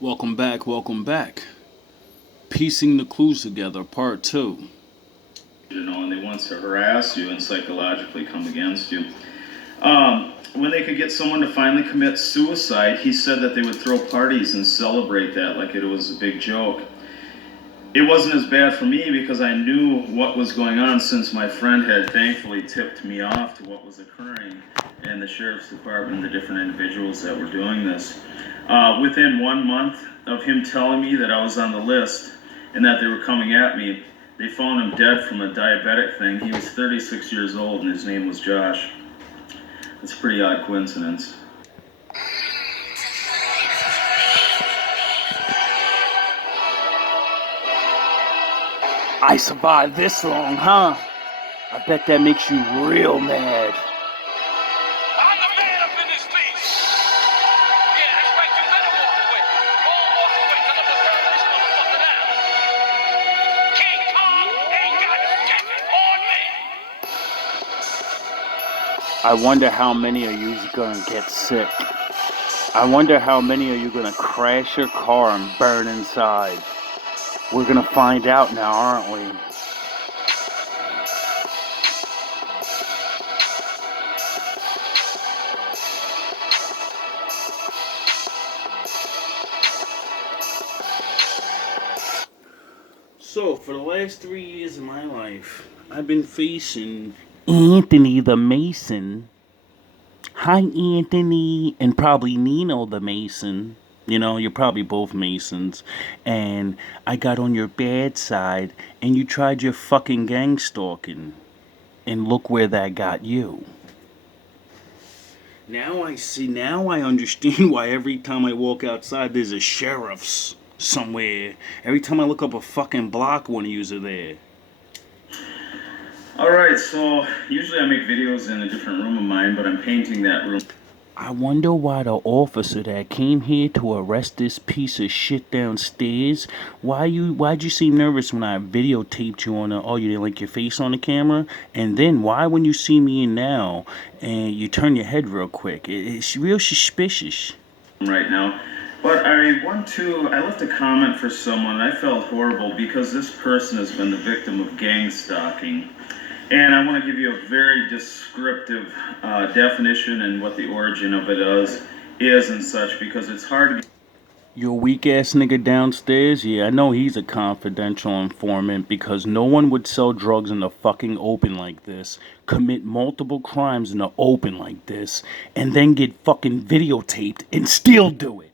Welcome back, welcome back. Piecing the clues together, part 2. And they want to harass you and psychologically come against you. When they could get someone to finally commit suicide, he said that they would throw parties and celebrate that like it was a big joke. It wasn't as bad for me because I knew what was going on since my friend had thankfully tipped me off to what was occurring and the sheriff's department and the different individuals that were doing this. Within 1 month of him telling me that I was on the list and that they were coming at me, they found him dead from a diabetic thing. He was 36 years old and his name was Josh. It's a pretty odd coincidence. I survived this long, huh? I bet that makes you real mad. I'm the man up in this piece. Yeah, that's right. You better walk away. All walk away till I'm gonna burn this motherfucker down. King Kong ain't got shit on me. I wonder how many of you are gonna get sick. I wonder how many of you are gonna crash your car and burn inside. We're gonna find out now, aren't we? So, for the last 3 years of my life, I've been facing Anthony the Mason. Hi, Anthony, and probably Nino the Mason. You know, you're probably both Masons. And I got on your bad side, and you tried your fucking gang stalking. And look where that got you. Now I understand why every time I walk outside there's a sheriff's somewhere. Every time I look up a fucking block, one of yous are there. Alright, so usually I make videos in a different room of mine, but I'm painting that room. I wonder why the officer that came here to arrest this piece of shit downstairs, why'd you seem nervous when I videotaped you on you didn't like your face on the camera? And then why when you see me in now and you turn your head real quick? It's real suspicious. Right now. But I left a comment for someone. I felt horrible because this person has been the victim of gang stalking. And I want to give you a very descriptive definition and what the origin of it is and such, because it's hard to... Your weak ass nigga downstairs? Yeah, I know he's a confidential informant because no one would sell drugs in the fucking open like this, commit multiple crimes in the open like this, and then get fucking videotaped and still do it.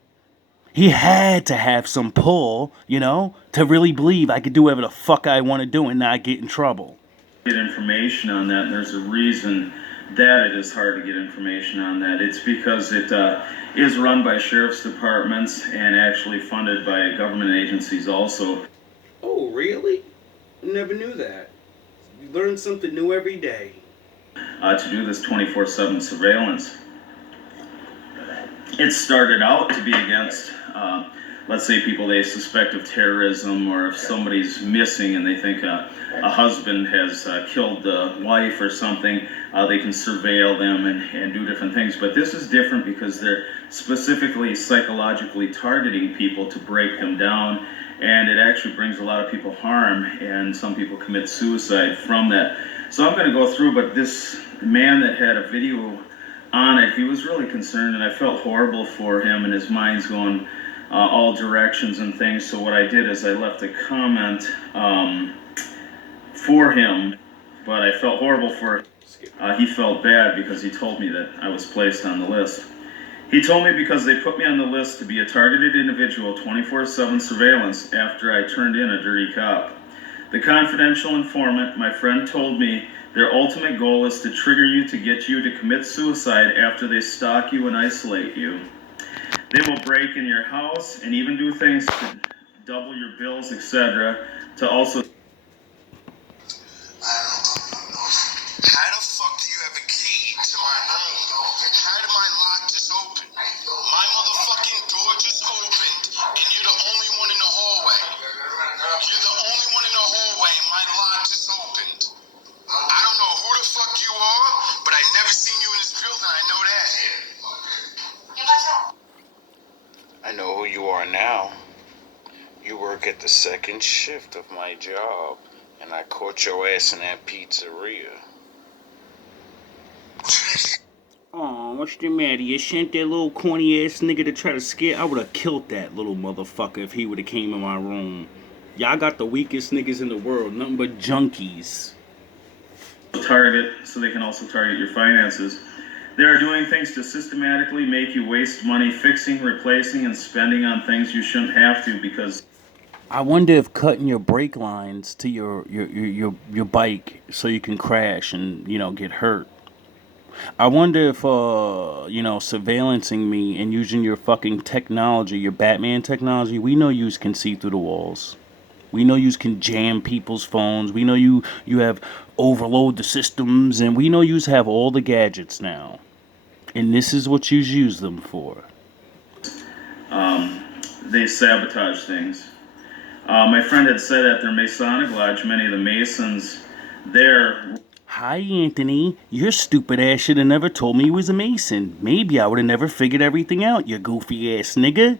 He had to have some pull, you know, to really believe I could do whatever the fuck I want to do and not get in trouble. Get information on that, and there's a reason that it is hard to get information on that. It's because it is run by sheriff's departments and actually funded by government agencies also. Oh, really? Never knew that. You learn something new every day. To do this 24/7 surveillance. It started out to be against, let's say, people they suspect of terrorism, or if somebody's missing and they think a husband has killed the wife or something, they can surveil them and do different things. But this is different because they're specifically psychologically targeting people to break them down, and it actually brings a lot of people harm, and some people commit suicide from that. So I'm going to go through, but this man that had a video on it, he was really concerned, and I felt horrible for him, and his mind's going all directions and things. So what I did is I left a comment for him, but I felt horrible for he felt bad because he told me that I was placed on the list. He told me because they put me on the list to be a targeted individual, 24/7 surveillance, after I turned in a dirty cop. The confidential informant, my friend, told me their ultimate goal is to trigger you to get you to commit suicide after they stalk you and isolate you. They will break in your house and even do things to double your bills, etc. to also... How the fuck do you have a key to my home? And how did my lock just open? My motherfucking door just opened, and you're the only one in the hallway. You're the only one in the hallway, and my lock just opened. I don't know who the fuck you are, but I've never seen you in this building, I know that. I know who you are now. You work at the second shift of my job, and I caught your ass in that pizzeria. Aw, what's the matter? You sent that little corny ass nigga to try to scare? I would have killed that little motherfucker if he would have came in my room. Y'all got the weakest niggas in the world, nothing but junkies. Target, so they can also target your finances. They are doing things to systematically make you waste money fixing, replacing, and spending on things you shouldn't have to because... I wonder if cutting your brake lines to your bike so you can crash and, you know, get hurt. I wonder if, you know, surveillancing me and using your fucking technology, your Batman technology, we know you can see through the walls. We know you can jam people's phones. We know you have overload the systems, and we know you have all the gadgets now. And this is what you use them for. They sabotage things. My friend had said at their Masonic Lodge, many of the Masons there... Hi, Anthony. Your stupid ass should have never told me you was a Mason. Maybe I would have never figured everything out, you goofy ass nigga.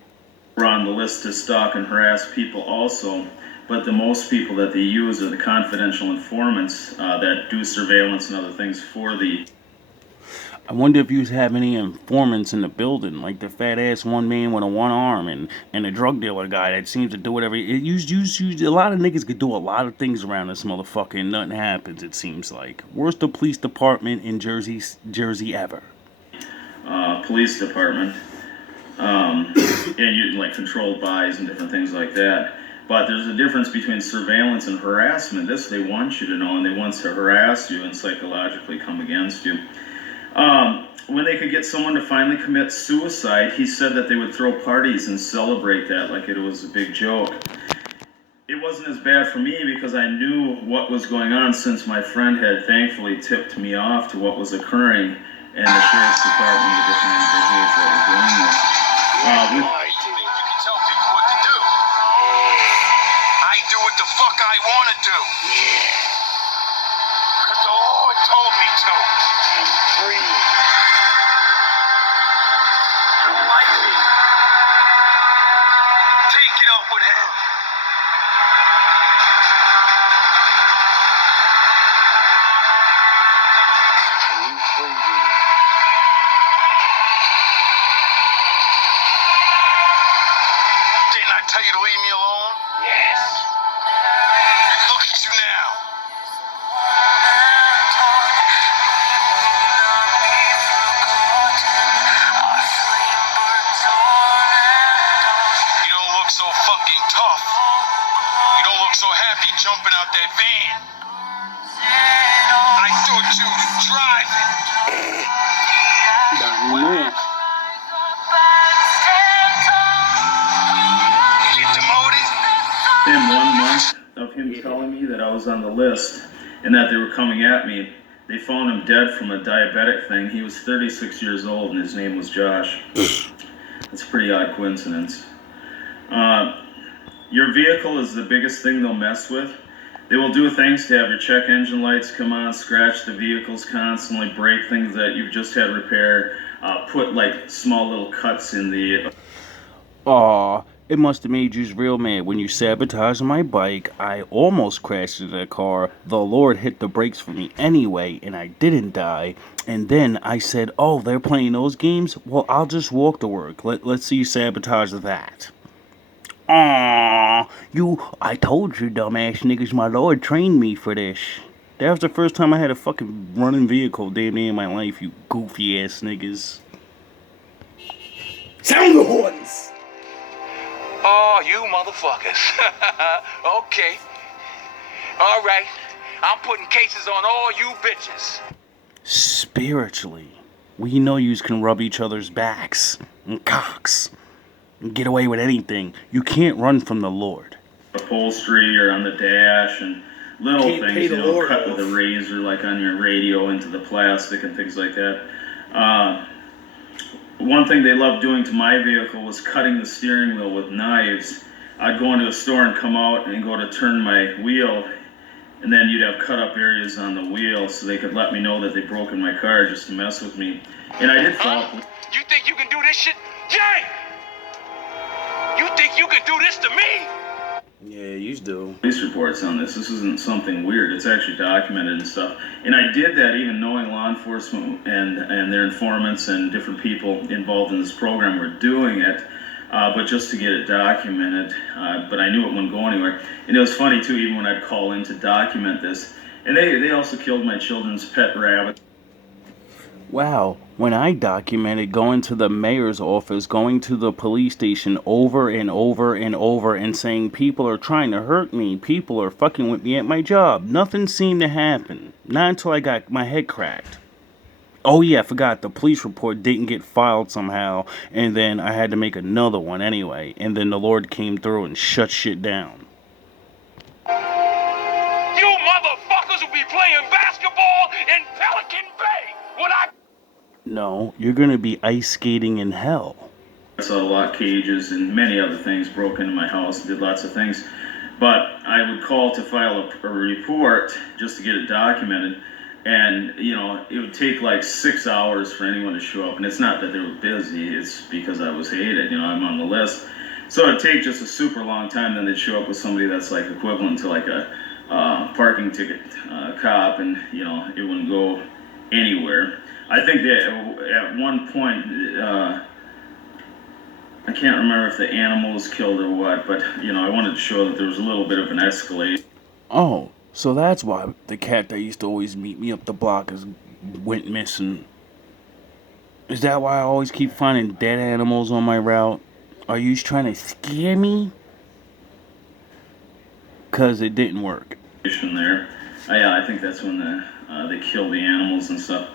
We're on the list to stalk and harass people also, but the most people that they use are the confidential informants that do surveillance and other things for the... I wonder if you have any informants in the building, like the fat ass one man with a one arm and the drug dealer guy that seems to do whatever. A lot of niggas could do a lot of things around this motherfucker and nothing happens, it seems like. Worst the police department in Jersey ever. Police department. And you like controlled buys and different things like that. But there's a difference between surveillance and harassment. This they want you to know, and they want to harass you and psychologically come against you. When they could get someone to finally commit suicide, he said that they would throw parties and celebrate that like it was a big joke. It wasn't as bad for me because I knew what was going on since my friend had thankfully tipped me off to what was occurring and the sheriff's department, the different individuals that were doing this. You can tell people what to do. I do what the fuck I want to do. Because the Lord told me to. Free. Take it up with him. Didn't I tell you to leave me alone? Yes. Look at you now. You don't look so fucking tough. You don't look so happy jumping out that van. I thought you would drive it. Not anymore. You get demoted? In 1 month of him telling me that I was on the list and that they were coming at me, they found him dead from a diabetic thing. He was 36 years old and his name was Josh. It's a pretty odd coincidence. Your vehicle is the biggest thing they'll mess with. They will do things to have your check engine lights come on, scratch the vehicles constantly, break things that you've just had repaired, put like small little cuts in the... Aw, it must have made you real mad when you sabotaged my bike. I almost crashed into the car. The Lord hit the brakes for me anyway, and I didn't die. And then I said, oh, they're playing those games? Well, I'll just walk to work. Let's see you sabotage that. Aww, I told you, dumbass niggas, my Lord trained me for this. That was the first time I had a fucking running vehicle damn near in my life, you goofy ass niggas. Sound the horns! Oh, you motherfuckers. Okay. All right. I'm putting cases on all you bitches. Spiritually, we know yous can rub each other's backs and cocks and get away with anything. You can't run from the Lord. Upholstery or on the dash and little things, you know, cut with a razor like on your radio into the plastic and things like that. One thing they loved doing to my vehicle was cutting the steering wheel with knives. I'd go into a store and come out and go to turn my wheel, and then you'd have cut up areas on the wheel so they could let me know that they broken my car just to mess with me. And I did fall. You think you can do this shit? Jay! think you can do this to me? Yeah, you do. Police reports on this. This isn't something weird. It's actually documented and stuff. And I did that even knowing law enforcement and their informants and different people involved in this program were doing it, but just to get it documented. But I knew it wouldn't go anywhere. And it was funny too, even when I'd call in to document this. And they also killed my children's pet rabbit. Wow, when I documented going to the mayor's office, going to the police station over and over and over and saying people are trying to hurt me, people are fucking with me at my job, nothing seemed to happen. Not until I got my head cracked. Oh yeah, I forgot, the police report didn't get filed somehow, and then I had to make another one anyway, and then the Lord came through and shut shit down. You motherfuckers will be playing basketball in Pelican Bay when I... No, you're gonna be ice skating in hell. I saw lock cages and many other things, broke into my house, did lots of things. But I would call to file a report just to get it documented. And, you know, it would take like 6 hours for anyone to show up. And it's not that they were busy, it's because I was hated, you know, I'm on the list. So it'd take just a super long time, then they'd show up with somebody that's like equivalent to like a parking ticket cop, and, you know, it wouldn't go anywhere. I think that at one point, I can't remember if the animal was killed or what, but, you know, I wanted to show that there was a little bit of an escalation. Oh, so that's why the cat that used to always meet me up the block went missing. Is that why I always keep finding dead animals on my route? Are you trying to scare me? 'Cause it didn't work. There. Yeah, I think that's when they kill the animals and stuff.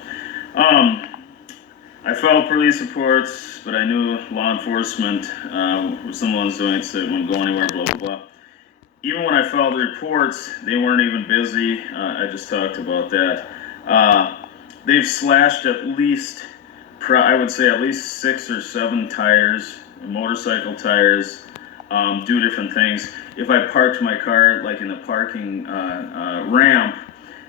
I filed police reports, but I knew law enforcement were some of the ones doing it, so it wouldn't go anywhere, blah, blah, blah. Even when I filed the reports, they weren't even busy. I just talked about that. They've slashed at least, I would say at least 6 or 7 tires, motorcycle tires, do different things. If I parked my car like in the parking ramp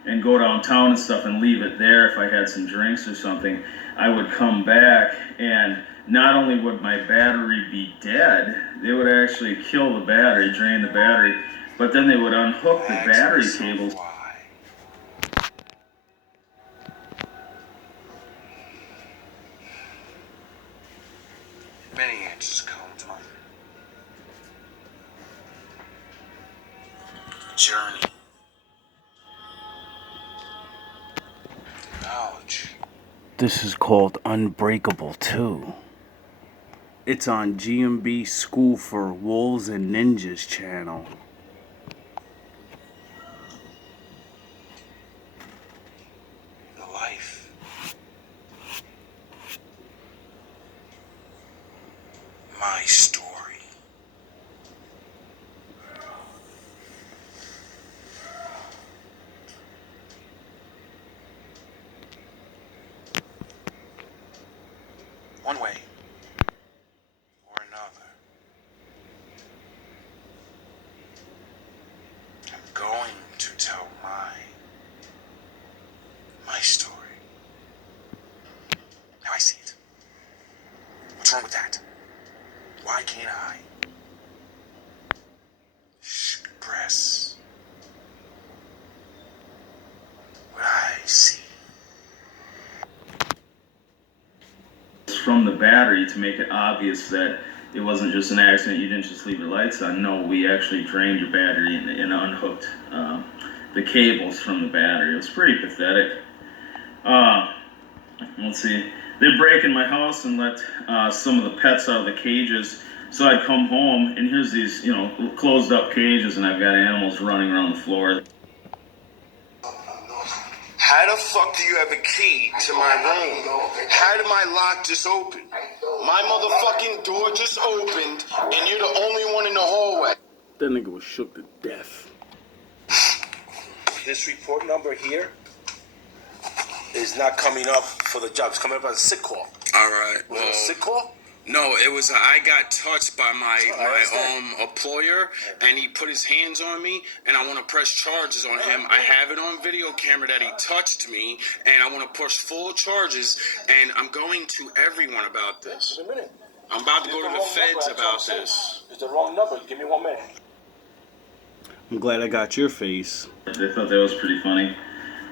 and go downtown and stuff and leave it there, if I had some drinks or something, I would come back, and not only would my battery be dead, they would actually kill the battery, drain the battery, but then they would unhook the battery cables. Many answers come to my journey. Knowledge. This is called Unbreakable 2. It's on GMB School for Wolves and Ninjas channel. The life. My story. One way or another, I'm going to tell my story. Now I see it. What's wrong with that? Why can't I express what I see? From the battery to make it obvious that it wasn't just an accident, you didn't just leave your lights on. No, we actually drained your battery and unhooked the cables from the battery. It was pretty pathetic. Let's see. They'd break in my house and let some of the pets out of the cages. So I'd come home, and here's these, you know, closed up cages, and I've got animals running around the floor. How the fuck do you have a key to my room? How did my lock just open? My motherfucking door just opened, and you're the only one in the hallway. That nigga was shook to death. This report number here is not coming up for the job. It's coming up as a sick call. All right. Was it a sick call? No, it was I got touched by my understand. employer, and he put his hands on me, and I want to press charges on him. I have it on video camera that he touched me, and I want to push full charges, and I'm going to everyone about this. Wait a minute. I'm about to go to the feds about this. It's the wrong number. Give me 1 minute. I'm glad I got your face. I thought that was pretty funny.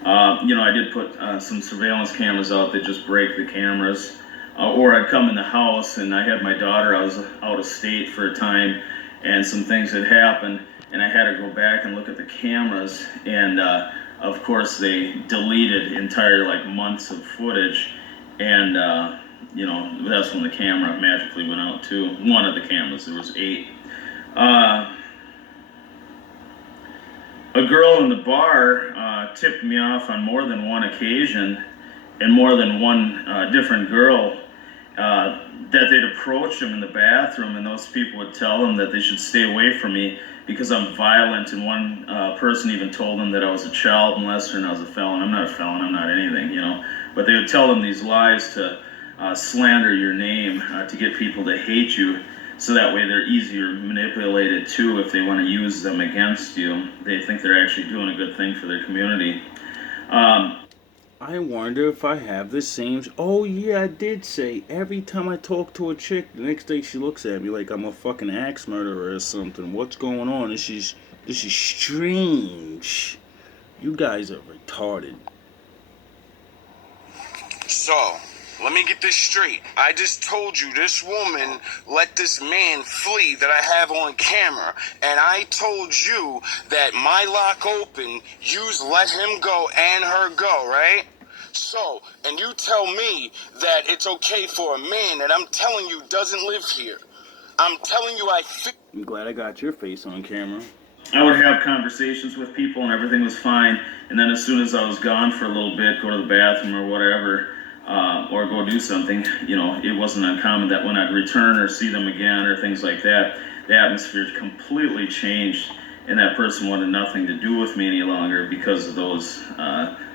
I did put some surveillance cameras out that just break the cameras. Or I'd come in the house and I had my daughter, I was out of state for a time, and some things had happened, and I had to go back and look at the cameras, and of course they deleted entire months of footage, and that's when the camera magically went out too. One of the cameras, there was 8. A girl in the bar tipped me off on more than one occasion, and more than one different girl, that they'd approach them in the bathroom, and those people would tell them that they should stay away from me because I'm violent, and one person even told them that I was a child molester and I was a felon. I'm not a felon, I'm not anything, but they would tell them these lies to slander your name, to get people to hate you, so that way they're easier manipulated too if they want to use them against you. They think they're actually doing a good thing for their community. I wonder if I have the same... Oh, yeah, I did say, every time I talk to a chick, the next day she looks at me like I'm a fucking axe murderer or something. What's going on? This is strange. You guys are retarded. So, let me get this straight. I just told you this woman let this man flee that I have on camera. And I told you that my lock open, yous let him go and her go, right? So, and you tell me that it's okay for a man that I'm telling you doesn't live here. I'm telling you I'm glad I got your face on camera. I would have conversations with people and everything was fine, and then as soon as I was gone for a little bit, go to the bathroom or whatever, or go do something, it wasn't uncommon that when I'd return or see them again or things like that, the atmosphere completely changed, and that person wanted nothing to do with me any longer because of those,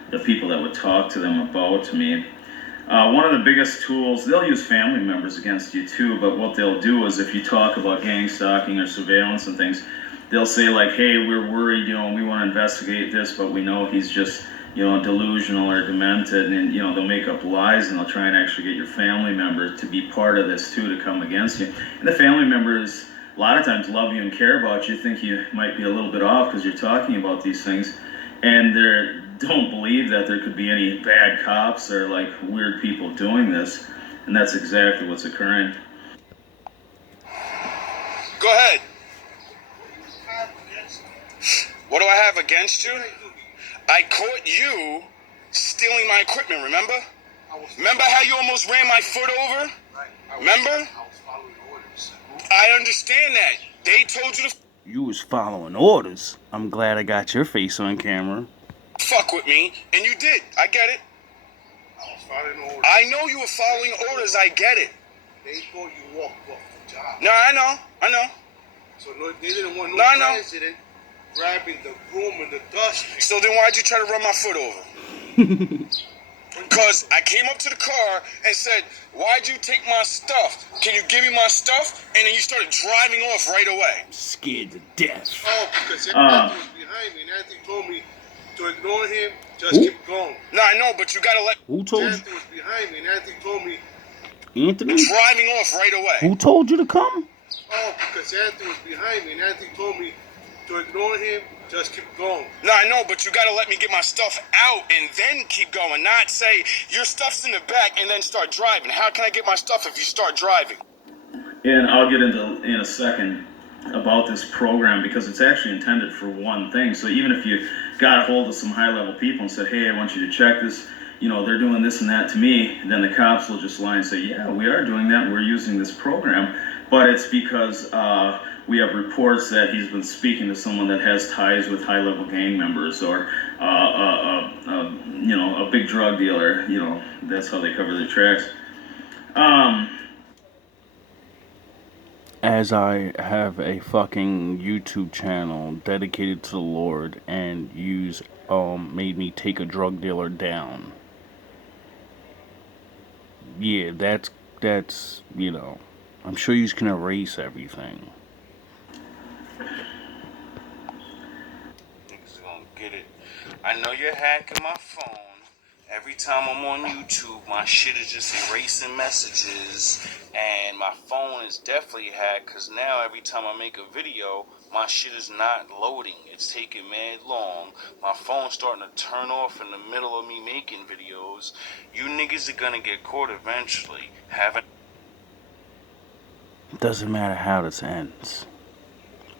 the people that would talk to them about me. One of the biggest tools, they'll use family members against you too, but what they'll do is if you talk about gang stalking or surveillance and things, they'll say hey, we're worried, we want to investigate this, but we know he's just, delusional or demented, and, they'll make up lies, and they'll try and actually get your family member to be part of this too, to come against you. And the family members, a lot of times, love you and care about you, think you might be a little bit off because you're talking about these things, and they don't believe that there could be any bad cops or, weird people doing this, and that's exactly what's occurring. Go ahead. What do I have against you? I caught you stealing my equipment, remember? Remember how you almost ran my foot over? Remember? I was following orders. I understand that. They told you to You was following orders. I'm glad I got your face on camera. fuck with me, and you did. I get it. I was following orders. I know you were following orders. I get it. They thought you walked off the job. No, I know. So they didn't want No, I know. president grabbing the broom and the dust. So then why'd you try to run my foot over? Because I came up to the car and said, why'd you take my stuff? Can you give me my stuff? And then you started driving off right away. Scared to death. Oh, because Anthony was behind me, and Anthony told me to ignore him, just keep going. No, I know, but you gotta let... Who told you? Anthony was behind me, and Anthony told me... Anthony? Driving off right away. Who told you to come? Oh, because Anthony was behind me, and Anthony told me to ignore him, just keep going. No, I know, but you gotta let me get my stuff out and then keep going, not say your stuff's in the back and then start driving. How can I get my stuff if you start driving? And I'll get into in a second about this program because it's actually intended for one thing. So even if you got a hold of some high-level people and said, hey, I want you to check this, they're doing this and that to me, then the cops will just lie and say, yeah, we are doing that, we're using this program. But it's because we have reports that he's been speaking to someone that has ties with high-level gang members or, a big drug dealer. That's how they cover their tracks. As I have a fucking YouTube channel dedicated to the Lord, and yous made me take a drug dealer down. Yeah, that's I'm sure you can erase everything. Niggas gonna get it. I know you're hacking my phone. Every time I'm on YouTube, my shit is just erasing messages, and my phone is definitely hacked, because now every time I make a video, my shit is not loading. It's taking mad long. My phone's starting to turn off in the middle of me making videos. You niggas are gonna get caught eventually. It doesn't matter how this ends.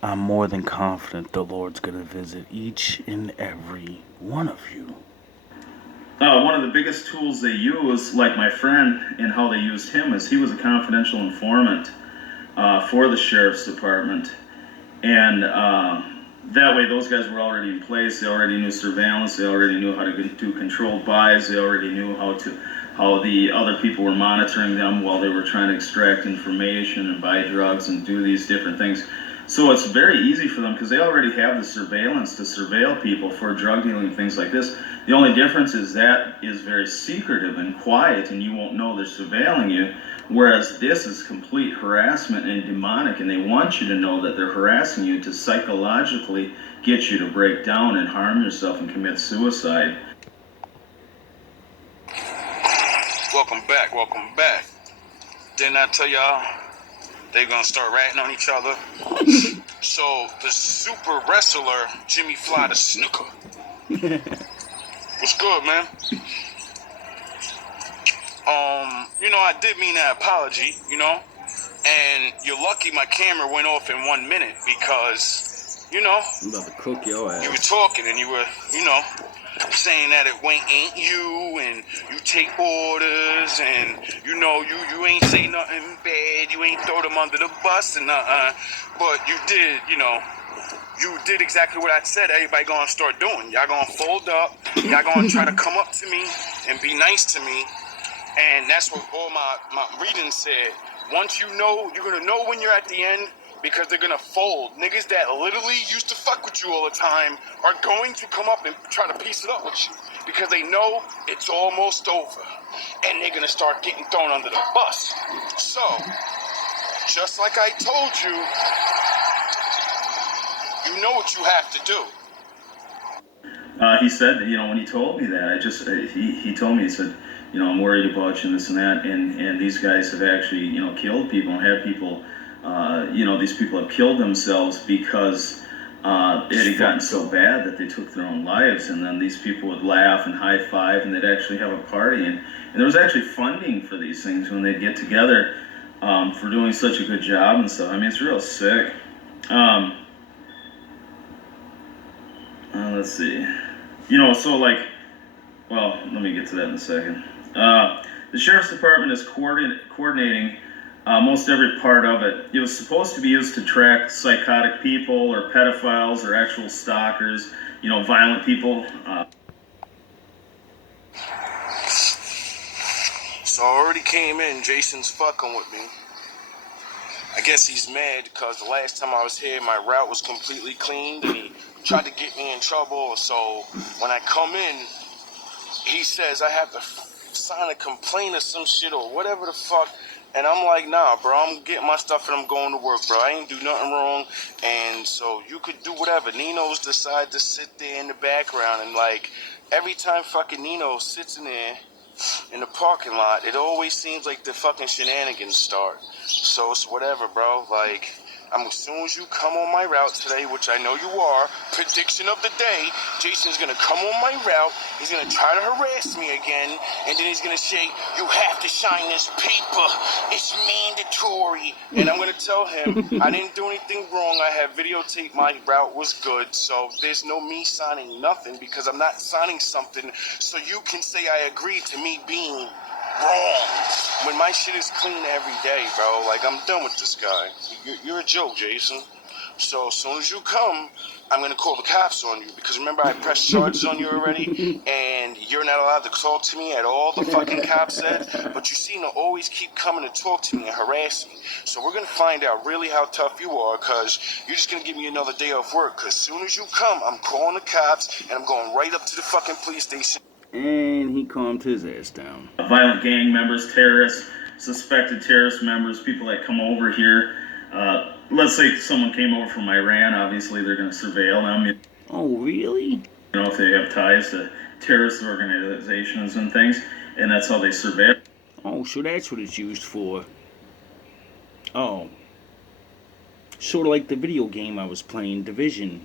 I'm more than confident the Lord's gonna visit each and every one of you. One of the biggest tools they use, like my friend, and how they used him, is he was a confidential informant for the sheriff's department. And that way, those guys were already in place. They already knew surveillance. They already knew how to do controlled buys. They already knew how the other people were monitoring them while they were trying to extract information and buy drugs and do these different things. So it's very easy for them because they already have the surveillance to surveil people for drug dealing and things like this. The only difference is that is very secretive and quiet, and you won't know they're surveilling you. Whereas this is complete harassment and demonic, and they want you to know that they're harassing you to psychologically get you to break down and harm yourself and commit suicide. Welcome back, welcome back. Didn't I tell y'all they're gonna start ratting on each other? So the super wrestler Jimmy Fly the Snooker. What's good, man? I did mean that apology, and you're lucky my camera went off in 1 minute because, I'm about to cook your ass. you were talking and you were, saying that it ain't you and you take orders and, you ain't say nothing bad, you ain't throw them under the bus and but you did, you did exactly what I said everybody gonna start doing. Y'all gonna fold up, y'all gonna try to come up to me and be nice to me. And that's what all my reading said. Once you know, you're gonna know when you're at the end because they're gonna fold. Niggas that literally used to fuck with you all the time are going to come up and try to piece it up with you because they know it's almost over. And they're gonna start getting thrown under the bus. So, just like I told you, you know what you have to do. He said, when he told me that, he told me, he said, I'm worried about you and this and that, and these guys have actually, killed people and had people, these people have killed themselves because it had gotten so bad that they took their own lives, and then these people would laugh and high five, and they'd actually have a party, and there was actually funding for these things when they'd get together for doing such a good job and stuff. I mean, it's real sick. Let's see. Let me get to that in a second. The Sheriff's Department is coordinating most every part of it. It was supposed to be used to track psychotic people or pedophiles or actual stalkers, violent people. So I already came in, Jason's fucking with me. I guess he's mad because the last time I was here, my route was completely cleaned and he tried to get me in trouble. So when I come in, he says I have to sign a complaint or some shit or whatever the fuck. And I'm like, nah, bro, I'm getting my stuff and I'm going to work, bro. I ain't do nothing wrong. And so you could do whatever. Nino's decide to sit there in the background. And like, every time fucking Nino sits in there in the parking lot, it always seems like the fucking shenanigans start. So it's whatever, bro. Like, as soon as you come on my route today, which I know you are, prediction of the day, Jason's gonna come on my route, he's gonna try to harass me again, and then he's gonna say, you have to sign this paper, it's mandatory. And I'm gonna tell him, I didn't do anything wrong, I have videotaped, my route was good, so there's no me signing nothing, because I'm not signing something so you can say I agreed to me being wrong when my shit is clean every day, bro. Like, I'm done with this guy. You're a joke, Jason. So as soon as you come, I'm gonna call the cops on you because remember I pressed charges on you already, and you're not allowed to talk to me at all. The fucking cop said, but you seem to always keep coming to talk to me and harass me. So we're gonna find out really how tough you are, because you're just gonna give me another day off work. Because as soon as you come, I'm calling the cops and I'm going right up to the fucking police station. And he calmed his ass down. Violent gang members, terrorists, suspected terrorist members, people that come over here. Let's say someone came over from Iran, obviously they're going to surveil them. Oh, really? If they have ties to terrorist organizations and things, and that's how they surveil. Oh, so that's what it's used for. Oh. Sort of like the video game I was playing, Division.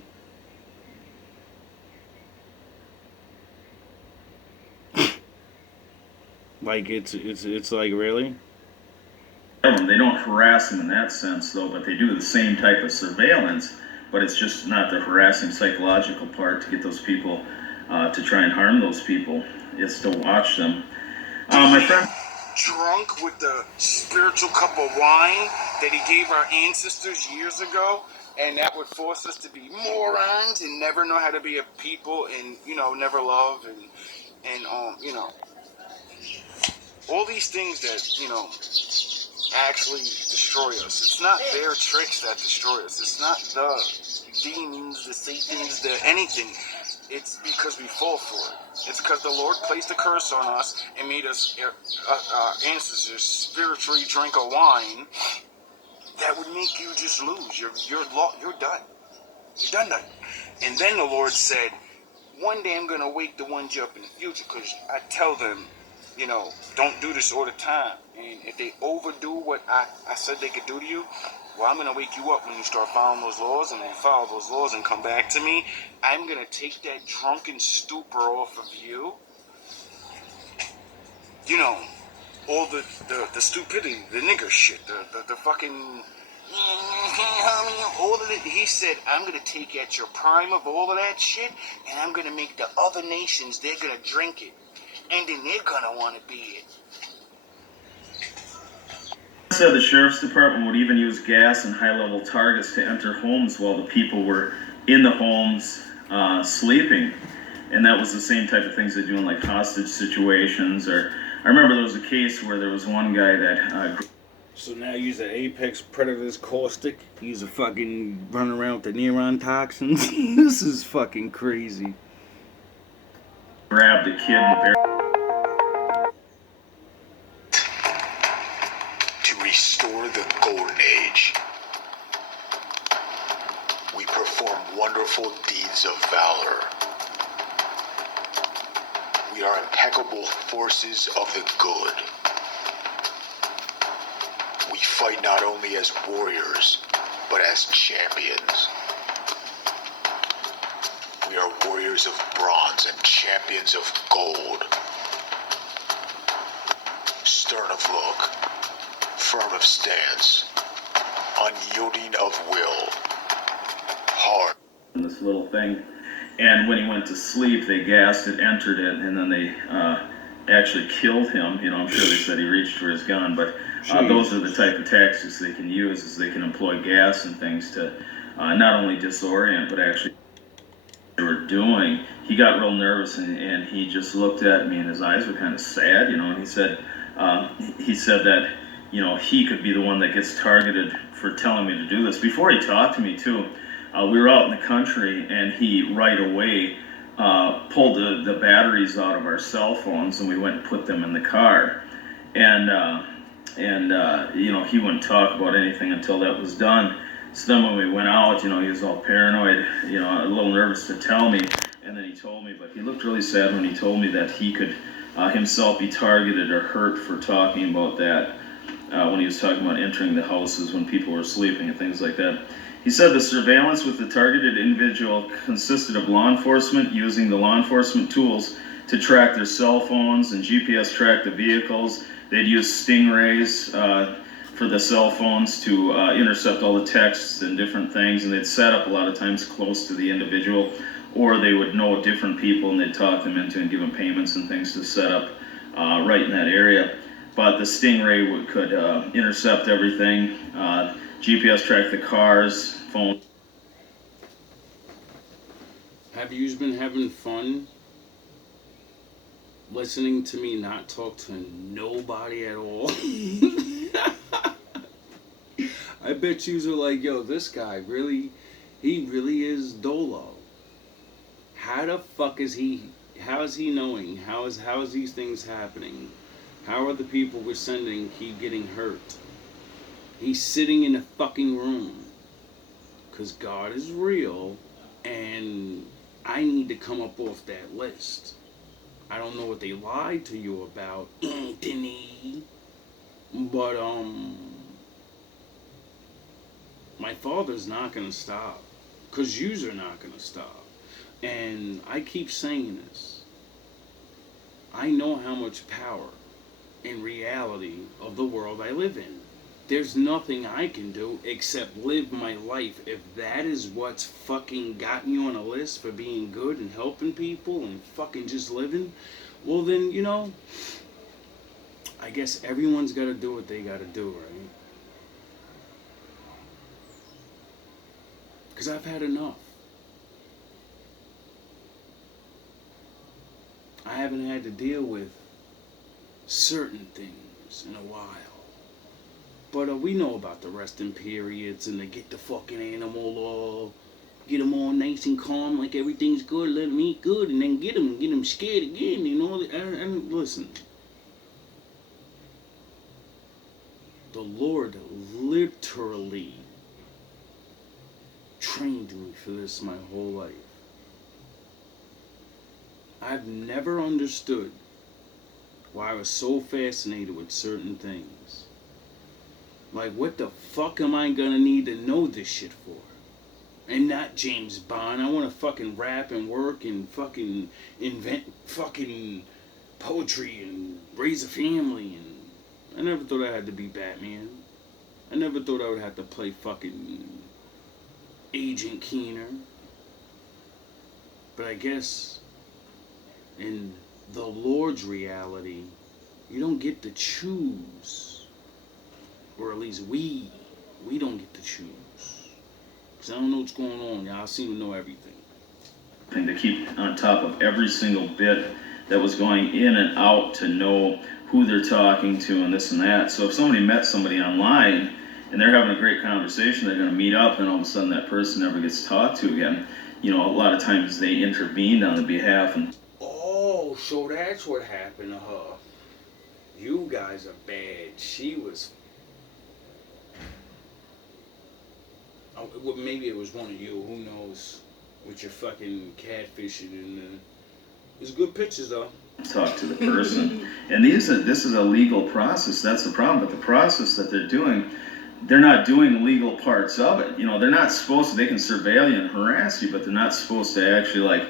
Like, it's like, really? They don't harass them in that sense, though, but they do the same type of surveillance, but it's just not the harassing psychological part to get those people, to try and harm those people. It's to watch them. My friend... Drunk with the spiritual cup of wine that he gave our ancestors years ago, and that would force us to be morons and never know how to be a people, and never love, and all these things that actually destroy us. It's not their tricks that destroy us. It's not the demons, the satans, the anything. It's because we fall for it. It's because the Lord placed a curse on us and made us, our ancestors, spiritually drink a wine that would make you just lose. You're done. You're done. And then the Lord said, one day I'm going to wake the ones up in the future, because I tell them, don't do this all the time. And if they overdo what I said they could do to you, well, I'm going to wake you up when you start following those laws, and when you follow those laws and come back to me, I'm going to take that drunken stupor off of you. All the stupidity, the nigger shit, the fucking... all of it. He said, I'm going to take at your prime of all of that shit, and I'm going to make the other nations, they're going to drink it. And then they're going to want to be it. Said the sheriff's department would even use gas and high-level targets to enter homes while the people were in the homes sleeping, and that was the same type of things they do in like hostage situations. Or I remember there was a case where there was one guy that. So now use an apex predator's caustic. He's a fucking running around with the neuron toxins. This is fucking crazy. Grabbed a kid and To restore the golden age, we perform wonderful deeds of valor. We are impeccable forces of the good. We fight not only as warriors, but as champions. We are warriors of bronze and champions of gold. Stern of look, firm of stance, unyielding of will, hard. This little thing, and when he went to sleep, they gassed it, entered it, and then they actually killed him. I'm sure they said he reached for his gun, but those are the type of tactics they can use, is they can employ gas and things to not only disorient, but actually they were doing. He got real nervous, and he just looked at me, and his eyes were kind of sad, and he said that he could be the one that gets targeted for telling me to do this. Before he talked to me too, we were out in the country, and he right away pulled the batteries out of our cell phones, and we went and put them in the car, and he wouldn't talk about anything until that was done. So then when we went out, he was all paranoid, a little nervous to tell me, and then he told me, but he looked really sad when he told me that he could himself be targeted or hurt for talking about that, when he was talking about entering the houses when people were sleeping and things like that. He said the surveillance with the targeted individual consisted of law enforcement using the law enforcement tools to track their cell phones and GPS track the vehicles. They'd use stingrays for the cell phones to intercept all the texts and different things, and they'd set up a lot of times close to the individual, or they would know different people and they'd talk them into and give them payments and things to set up right in that area. But the stingray could intercept everything, GPS track the cars, phone. Have you been having fun listening to me not talk to nobody at all? I bet yous are like, yo, this guy he really is Dolo. How the fuck is he, how is he knowing? How is these things happening? How are the people we're sending keep getting hurt? He's sitting in a fucking room. 'Cause God is real, and I need to come up off that list. I don't know what they lied to you about, Anthony. But, my father's not gonna stop. Because yous are not gonna stop. And I keep saying this. I know how much power and reality of the world I live in. There's nothing I can do except live my life. If that is what's fucking got you on a list for being good and helping people and fucking just living, well then, you know, I guess everyone's gotta do what they gotta do, right? Because I've had enough. I haven't had to deal with certain things in a while. But we know about the resting periods and they get the fucking animal all, get them all nice and calm like everything's good, let them eat good, and then get them scared again, you know. And listen, the Lord literally trained me for this my whole life. I've never understood why I was so fascinated with certain things. Like, what the fuck am I gonna need to know this shit for? And not James Bond. I wanna fucking rap and work and fucking invent fucking poetry and raise a family. And I never thought I had to be Batman. I never thought I would have to play fucking Agent Keener. But I guess in the Lord's reality, you don't get to choose. Or at least we don't get to choose. Because I don't know what's going on. Y'all seem to know everything. And to keep on top of every single bit that was going in and out to know who they're talking to and this and that. So if somebody met somebody online and they're having a great conversation, they're going to meet up, and all of a sudden that person never gets talked to again. You know, a lot of times they intervened on the behalf. And oh, so that's what happened to her. You guys are bad. She was... well, maybe it was one of you. Who knows? With your fucking catfishing and... There's good pictures, though. Talk to the person. And this is a legal process. That's the problem. But the process that they're doing, they're not doing the legal parts of it. You know, they're not supposed to. They can surveil you and harass you, but they're not supposed to actually, like,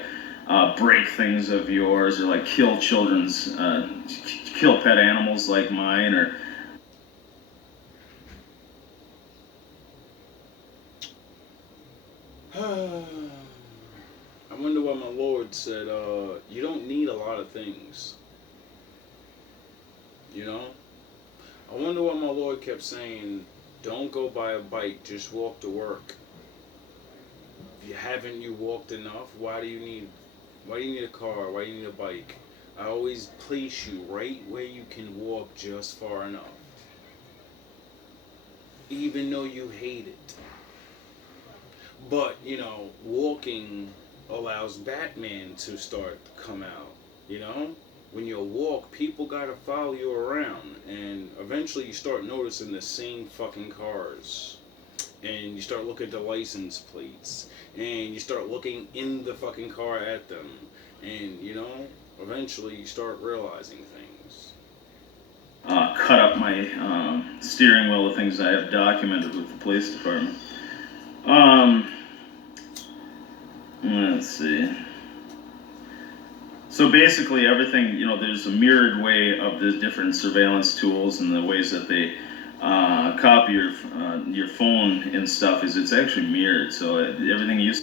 break things of yours or, like, kill kill pet animals like mine or... I wonder what my Lord said. You don't need a lot of things. You know? I wonder what my Lord kept saying. Don't go buy a bike, just walk to work. If you walked enough, why do you need a car? Why do you need a bike? I always place you right where you can walk just far enough. Even though you hate it. But, you know, walking allows Batman to start to come out, you know? When you walk, people gotta follow you around, and eventually you start noticing the same fucking cars. And you start looking at the license plates, and you start looking in the fucking car at them, and, you know, eventually you start realizing things. Cut up my steering wheel of things I have documented with the police department. Let's see. So basically everything, you know, there's a mirrored way of the different surveillance tools and the ways that they copy your phone and stuff is it's actually mirrored. So everything you...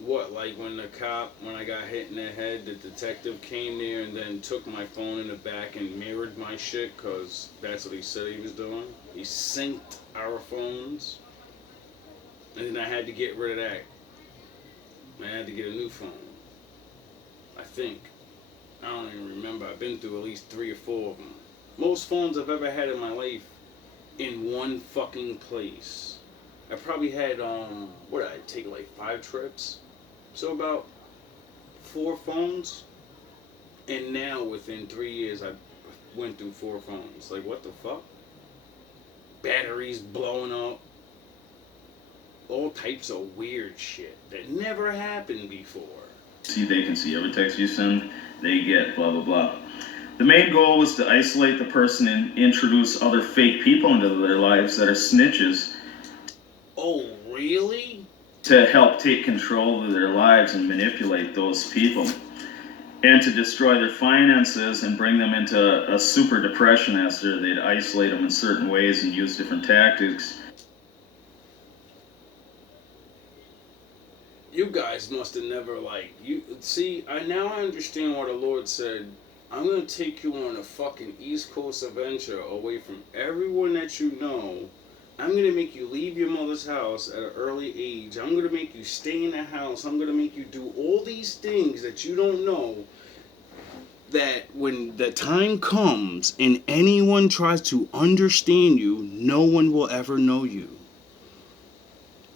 What, like when I got hit in the head, the detective came there and then took my phone in the back and mirrored my shit, because that's what he said he was doing? He synced our phones, and then I had to get rid of that. I had to get a new phone. I think. I don't even remember. I've been through at least 3 or 4 of them. Most phones I've ever had in my life in one fucking place. I probably had, what did I take, like 5 trips? So about 4 phones. And now within 3 years I went through 4 phones. Like, what the fuck? Batteries blowing up. All types of weird shit that never happened before. They can see every text you send, they get blah, blah, blah. The main goal was to isolate the person and introduce other fake people into their lives that are snitches. Oh, really? To help take control of their lives and manipulate those people. And to destroy their finances and bring them into a super depression after they'd isolate them in certain ways and use different tactics. You guys must have never, like, you see, now I understand why the Lord said, I'm going to take you on a fucking East Coast adventure away from everyone that you know. I'm going to make you leave your mother's house at an early age. I'm going to make you stay in the house. I'm going to make you do all these things that you don't know. That when the time comes and anyone tries to understand you, no one will ever know you.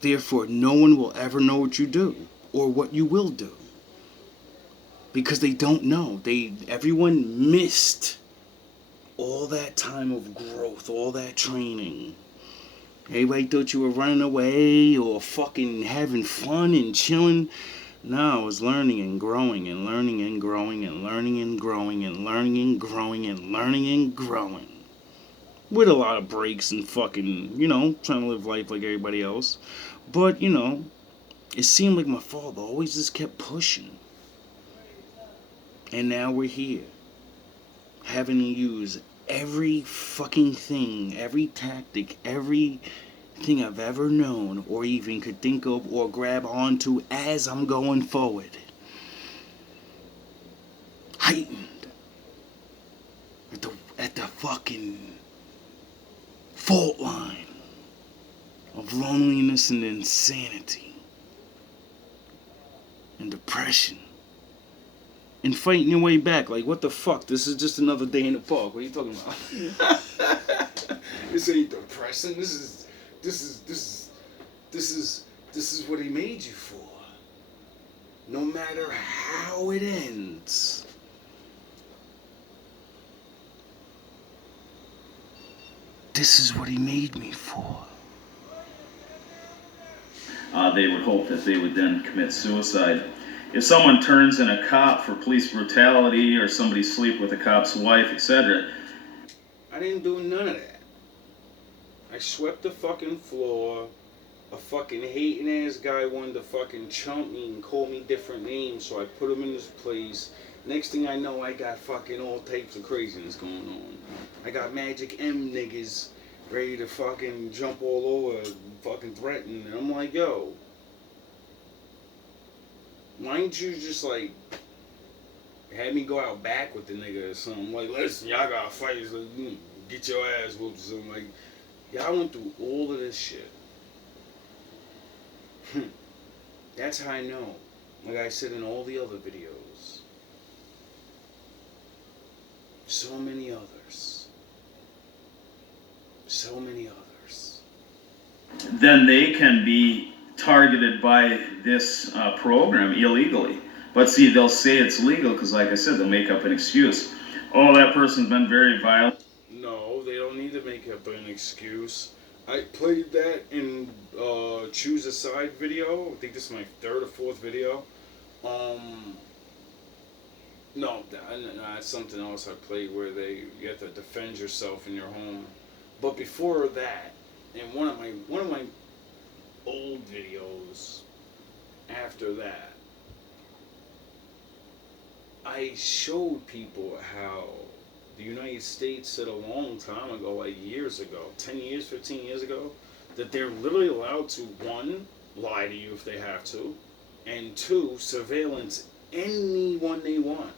Therefore, no one will ever know what you do or what you will do. Because they don't know. Everyone missed all that time of growth, all that training. Everybody thought you were running away or fucking having fun and chilling. No, I was learning and growing and learning and growing and learning and growing and learning and growing and learning and growing. With a lot of breaks and fucking, trying to live life like everybody else. But, it seemed like my father always just kept pushing. And now we're here. Having to use every fucking thing, every tactic, everything I've ever known or even could think of or grab onto as I'm going forward. Heightened. At the fucking fault line of loneliness and insanity. And depression. And fighting your way back, like, what the fuck? This is just another day in the park. What are you talking about? This ain't depressing. This is what he made you for. No matter how it ends. This is what he made me for. They would hope that they would then commit suicide. If someone turns in a cop for police brutality or somebody sleep with a cop's wife, etc. I didn't do none of that. I swept the fucking floor. A fucking hating ass guy wanted to fucking chump me and call me different names, so I put him in his place. Next thing I know, I got fucking all types of craziness going on. I got Magic M niggas ready to fucking jump all over, fucking threaten, and I'm like, yo, why don't you just, like, have me go out back with the nigga or something? Like, listen, y'all gotta fight, so get your ass whooped or something. Like, y'all went through all of this shit. That's how I know. Like I said in all the other videos. So many others. So many others. Then they can be targeted by this program illegally. But see, they'll say it's legal because, like I said, they'll make up an excuse. Oh, that person's been very violent. No, they don't need to make up an excuse. I played that in Choose a Side video. I think this is my third or fourth video. No, that's something else I played where you have to defend yourself in your home. But before that, in one of my old videos, after that, I showed people how the United States said a long time ago, like years ago, 10 years, 15 years ago, that they're literally allowed to, one, lie to you if they have to, and two, surveillance anyone they want.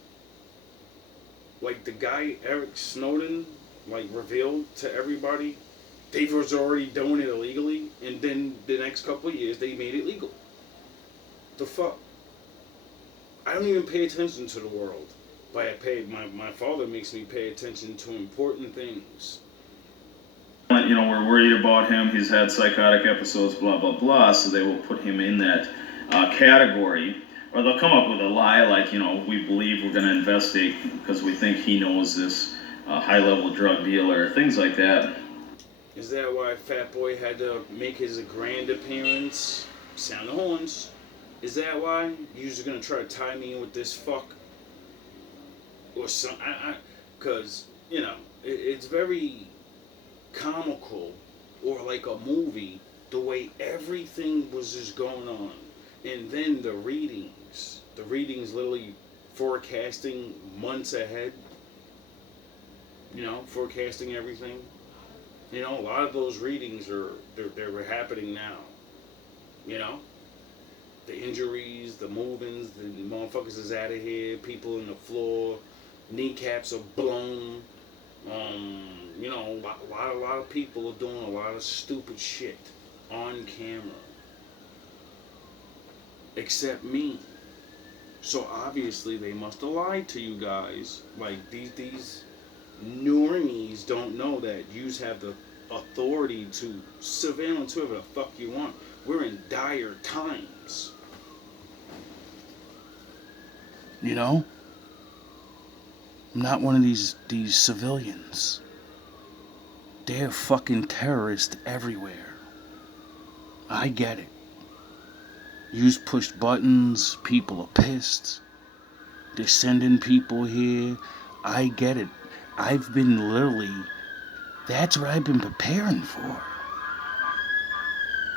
Like the guy Eric Snowden, like, revealed to everybody, they was already doing it illegally, and then the next couple of years they made it legal. The fuck? I don't even pay attention to the world. But my father makes me pay attention to important things. We're worried about him. He's had psychotic episodes, blah, blah, blah. So they will put him in that category. Or they'll come up with a lie like, we believe we're going to investigate because we think he knows this high-level drug dealer, things like that. Is that why Fat Boy had to make his grand appearance? Sound the horns. Is that why you're just gonna try to tie me in with this fuck or some? Cause you know it's very comical or like a movie the way everything was just going on, and then the readings literally forecasting months ahead. You know, forecasting everything. You know, a lot of those readings they're happening now. You know, the injuries, the movings, the motherfuckers is out of here. People in the floor, kneecaps are blown. You know, a lot of people are doing a lot of stupid shit on camera, except me. So obviously they must have lied to you guys. Like these normies don't know that yous have the authority to surveillance whoever the fuck you want. We're in dire times. You know? I'm not one of these civilians. They're fucking terrorists everywhere. I get it. Yous push buttons, people are pissed. They're sending people here. I get it. I've been literally, that's what I've been preparing for.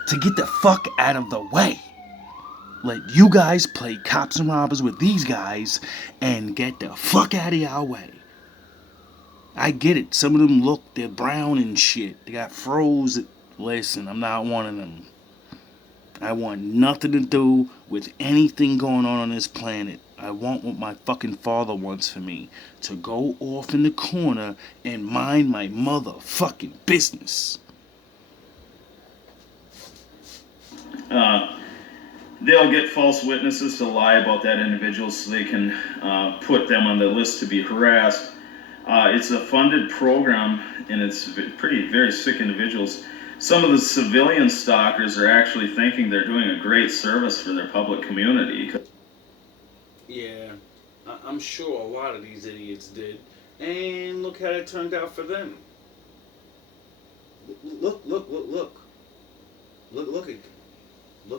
To get the fuck out of the way. Let you guys play cops and robbers with these guys and get the fuck out of our way. I get it. Some of them look, they're brown and shit. They got froze. Listen, I'm not one of them. I want nothing to do with anything going on this planet. I want what my fucking father wants for me. To go off in the corner and mind my motherfucking business. They'll get false witnesses to lie about that individual so they can put them on the list to be harassed. It's a funded program, and it's very sick individuals. Some of the civilian stalkers are actually thinking they're doing a great service for their public community. Yeah, I'm sure a lot of these idiots did. And look how it turned out for them. Look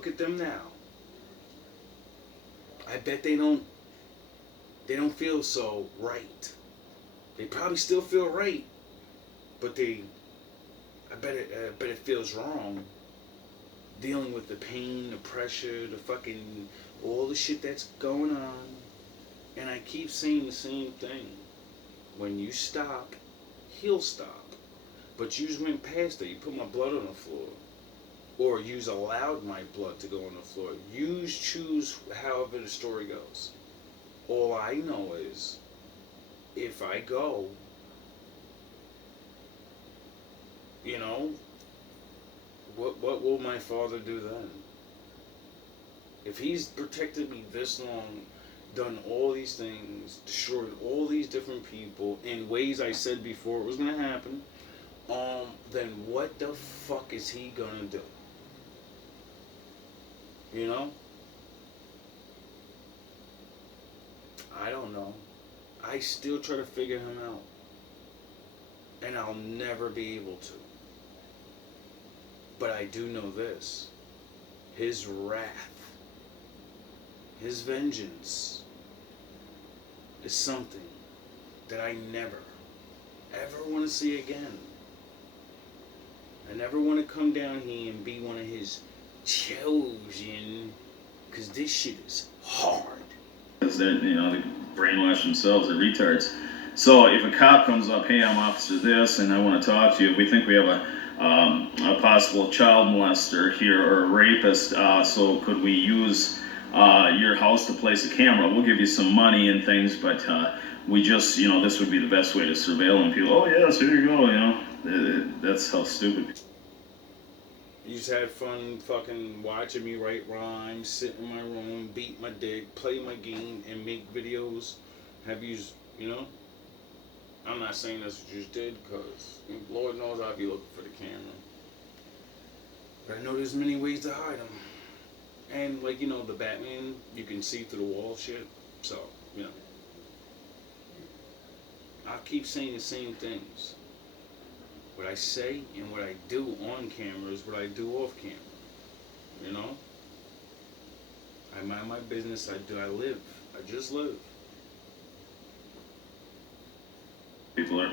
at them now. I bet they don't feel so right. They probably still feel right, but I bet it feels wrong. Dealing with the pain, the pressure, the fucking, all the shit that's going on. And I keep saying the same thing. When you stop, he'll stop. But you just went past it. You put my blood on the floor. Or you allowed my blood to go on the floor. You choose however the story goes. All I know is, if I go, you know, what will my father do then? If he's protected me this long, done all these things, destroyed all these different people in ways I said before it was gonna happen, then what the fuck is he gonna do? You know? I don't know. I still try to figure him out. And I'll never be able to. But I do know this. His wrath, his vengeance is something that I never, ever want to see again. I never want to come down here and be one of his chosen, because this shit is hard. Because they brainwash themselves, they're retards. So if a cop comes up, hey, I'm Officer this, and I want to talk to you, we think we have a possible child molester here or a rapist, so could we use your house to place a camera? We'll give you some money and things, but we just, this would be the best way to surveil them. People, oh yes, here you go, that's how stupid. You just had fun fucking watching me write rhymes, sit in my room, beat my dick, play my game, and make videos. Have you, I'm not saying that's what you just did, because Lord knows I'll be looking for the camera. But I know there's many ways to hide them. And, the Batman, you can see through the wall shit. So, I'll keep saying the same things. What I say and what I do on camera is what I do off camera. I mind my business. I live. I just live. People are.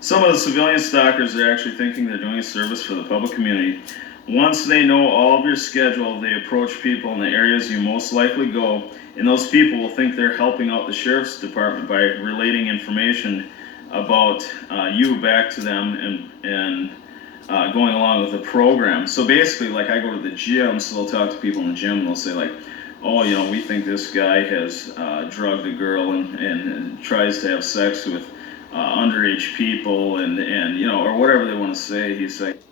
Some of the civilian stalkers are actually thinking they're doing a service for the public community. Once they know all of your schedule, they approach people in the areas you most likely go, and those people will think they're helping out the sheriff's department by relating information about you back to them and going along with the program. So basically, like, I go to the gym, so they'll talk to people in the gym, and they'll say, like, oh, you know, we think this guy has drugged a girl and tries to have sex with underage people and you know, or whatever they want to say. He's like,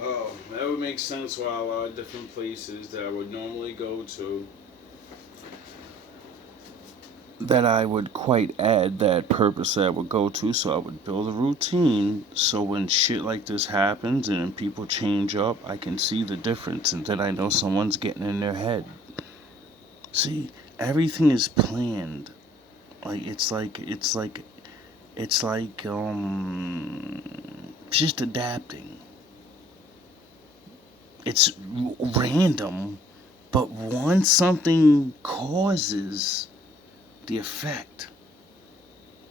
Oh, that would make sense why a lot of different places that I would normally go to, that I would quite add that purpose that I would go to, so I would build a routine so when shit like this happens and people change up, I can see the difference and then I know someone's getting in their head. See, everything is planned. Like it's just adapting. It's random, but once something causes the effect,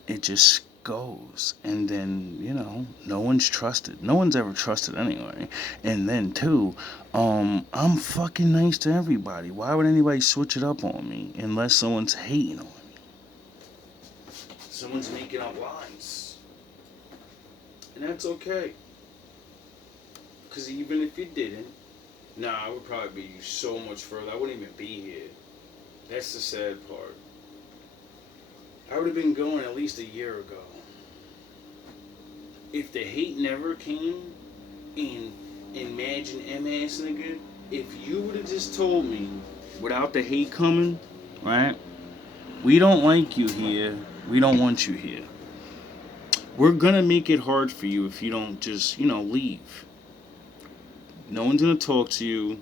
it just goes, and then, you know, no one's trusted. No one's ever trusted anyway. And then too, I'm fucking nice to everybody. Why would anybody switch it up on me unless someone's hating on me? Someone's making up lies. And that's okay. Because even if you didn't, I would probably be so much further. I wouldn't even be here. That's the sad part. I would have been going at least a year ago. If the hate never came, and imagine MS nigga, if you would have just told me, without the hate coming, right? We don't like you here. We don't want you here. We're gonna make it hard for you if you don't just, leave. No one's gonna talk to you.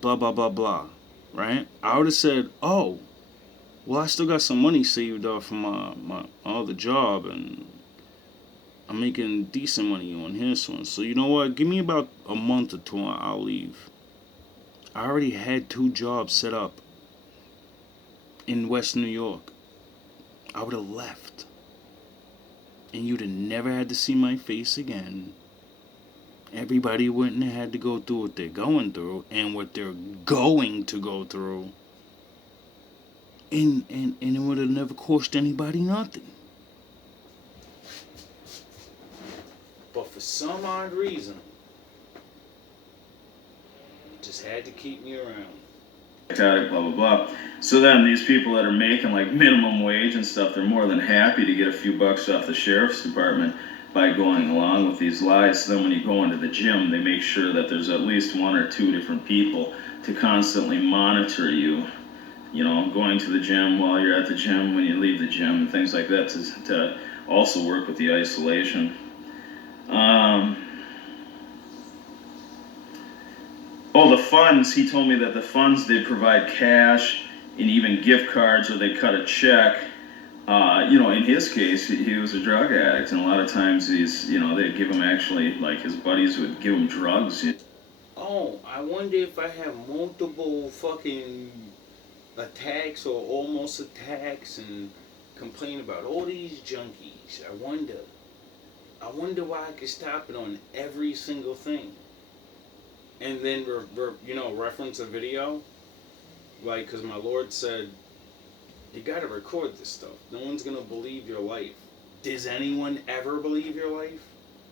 Blah, blah, blah, blah. Right? I would have said, oh, well, I still got some money saved up from my other job, and I'm making decent money on this one. So you know what? Give me about a month or two, and I'll leave. I already had 2 jobs set up in West New York. I would have left. And you'd have never had to see my face again. Everybody wouldn't have had to go through what they're going through and what they're going to go through. And it would have never cost anybody nothing. But for some odd reason, it just had to keep me around. blah blah blah. So then these people that are making like minimum wage and stuff, they're more than happy to get a few bucks off the sheriff's department by going along with these lies. So then when you go into the gym, they make sure that there's at least 1 or 2 different people to constantly monitor you. You know, going to the gym while you're at the gym, when you leave the gym, and things like that to also work with the isolation. Oh, the funds, he told me that the funds, they provide cash and even gift cards, or they cut a check. In his case, he was a drug addict, and a lot of times they'd give him, actually, like, his buddies would give him drugs. Oh, I wonder if I have multiple fucking attacks or almost attacks and complain about all these junkies. I wonder why I could stop it on every single thing. And then, reference a video. Like, because my Lord said, you gotta record this stuff. No one's gonna believe your life. Does anyone ever believe your life?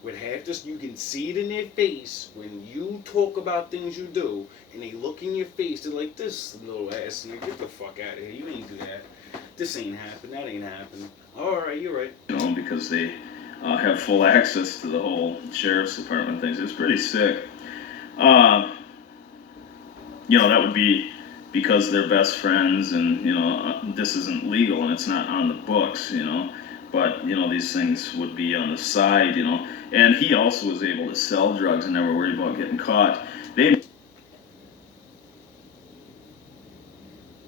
With half this, you can see it in their face when you talk about things you do, and they look in your face, they're like, this little ass nigga, get the fuck out of here, you ain't do that. This ain't happen, that ain't happen. Alright, you're right. Because they have full access to the whole sheriff's department things. It's pretty sick. That would be because they're best friends, and, this isn't legal and it's not on the books, but, these things would be on the side, and he also was able to sell drugs and never worried about getting caught. They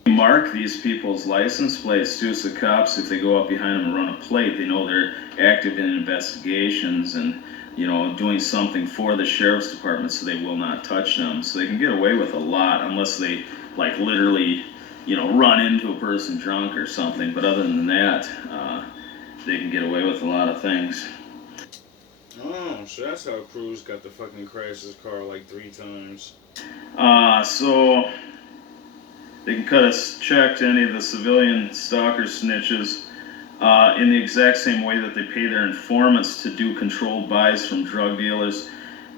mark these people's license plates too, so cops, if they go up behind them and run a plate, they know they're active in investigations, and doing something for the sheriff's department, so they will not touch them. So they can get away with a lot unless they like literally, run into a person drunk or something. But other than that, they can get away with a lot of things. Oh, so that's how Cruz got to fucking crash his car like 3 times. So they can cut a check to any of the civilian stalker snitches in the exact same way that they pay their informants to do controlled buys from drug dealers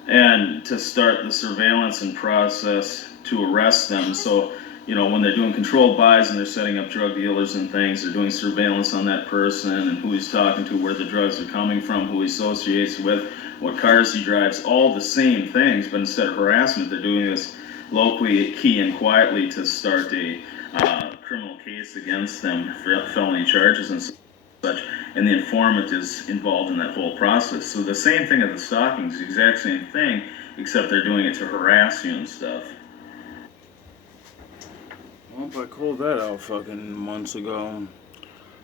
and to start the surveillance and process to arrest them. So, when they're doing controlled buys and they're setting up drug dealers and things, they're doing surveillance on that person and who he's talking to, where the drugs are coming from, who he associates with, what cars he drives, all the same things. But instead of harassment, they're doing this locally, key and quietly to start a criminal case against them for felony charges and such. And the informant is involved in that whole process. So the same thing at the stalking is the exact same thing, except they're doing it to harass you and stuff. Well, if I called that out fucking months ago,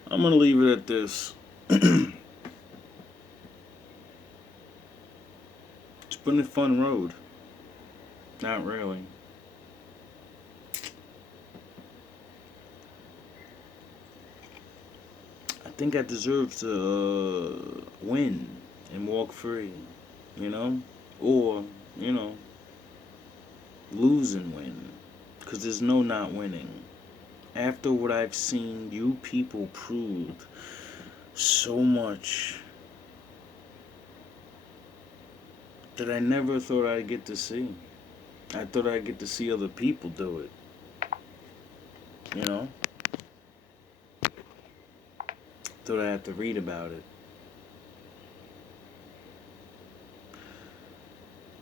I'm gonna leave it at this. It's been a fun road. Not really. I think I deserve to win and walk free, or, lose and win. Because there's no not winning. After what I've seen, you people proved so much that I never thought I'd get to see. I thought I'd get to see other people do it. Thought I had to read about it.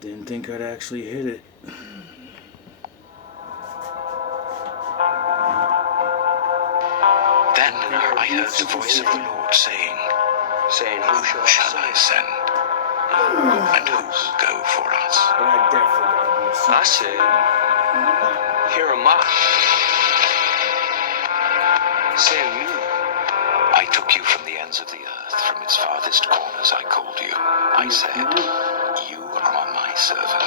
Didn't think I'd actually hit it. Then I heard the voice of the Lord saying, Who shall I send? And who will go for us? I said, here am I. Send me. I took you from the ends of the earth, from its farthest corners I called you. I said, You are my servant.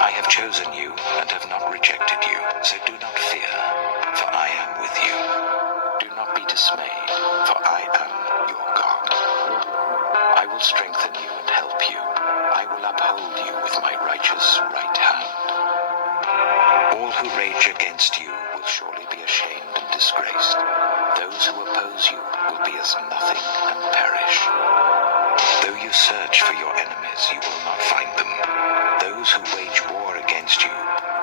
I have chosen you and have not rejected you, so do not fear, for I am with you. Do not be dismayed, for I am your God. I will strengthen you and help you. I will uphold you with my righteous right hand. All who rage against you will surely be ashamed and disgraced. Those who oppose you will be as nothing and perish. Though you search for your enemies, you will not find them. Those who wage war against you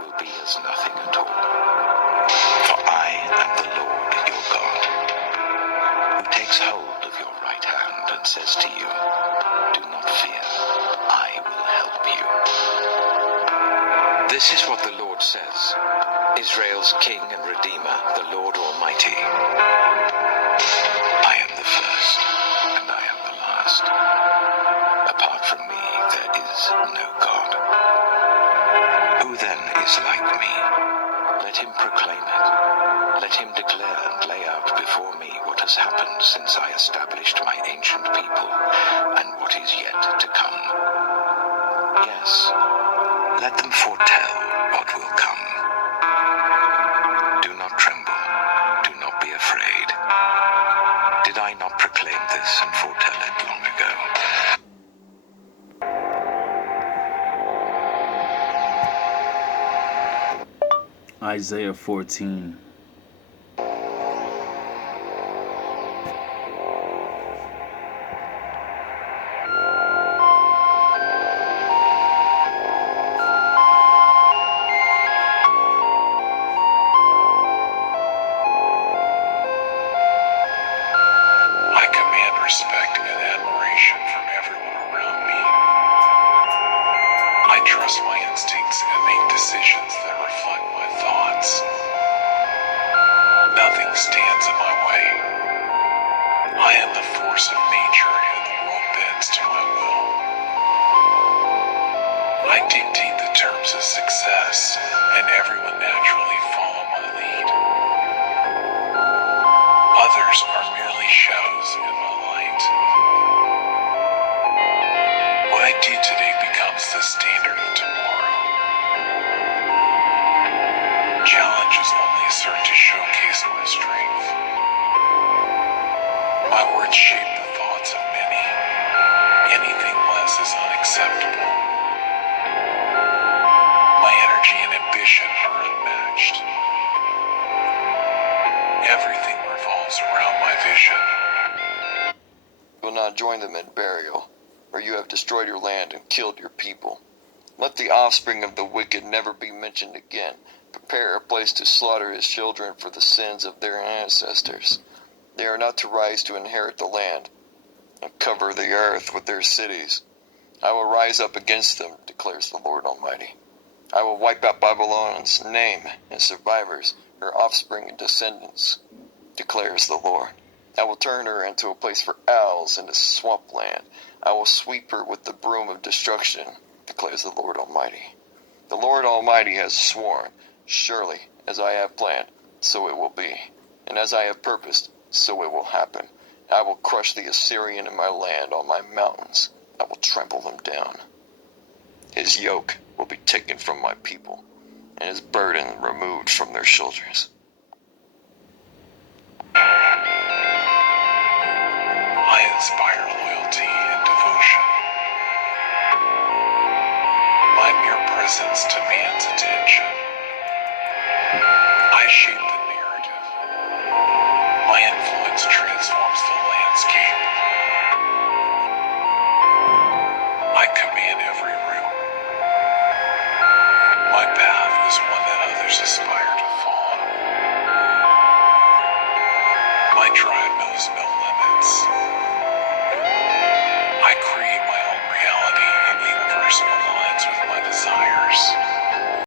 will be as nothing at all. For I am the Lord your God, who takes hold of your right hand and says to you, Do not fear, I will help you. This is what the Lord says, Israel's King and Redeemer, the Lord Almighty. I am the first, and I am the last. Apart from me, there is no God. Who then is like me? Let him proclaim it. Let him declare and lay out before me what has happened since I established my ancient people, and what is yet to come. Yes, let them foretell what will come. Do not tremble, do not be afraid. Did I not proclaim this and foretell it long ago? Isaiah 14. I command respect and admiration from everyone around me. I trust my instincts and make decisions that reflect my thoughts. Nothing stands in my way. I am the force of nature and the world bends to my will. I dictate the terms of success and everyone naturally follow my lead. Others are merely shadows in my light. Challenges only serve to showcase my strength. My words shape the thoughts of many. Anything less is unacceptable. My energy and ambition are unmatched. Everything revolves around my vision. You will not join them in burial, for you have destroyed your land and killed your people. Let the offspring of the wicked never be mentioned again. Prepare a place to slaughter his children for the sins of their ancestors. They are not to rise to inherit the land and cover the earth with their cities. I will rise up against them, declares the Lord Almighty. I will wipe out Babylon's name and survivors, her offspring and descendants, declares the Lord. I will turn her into a place for owls and a swampland. I will sweep her with the broom of destruction, declares the Lord Almighty. The Lord Almighty has sworn, surely, as I have planned, so it will be. And as I have purposed, so it will happen. I will crush the Assyrian in my land on my mountains. I will trample them down. His yoke will be taken from my people, and his burden removed from their shoulders. I inspire loyalty and devotion. My mere presence demands attention. I shape the narrative. My influence transforms the landscape. I command every room. My path is one that others aspire to follow. My drive knows no limits.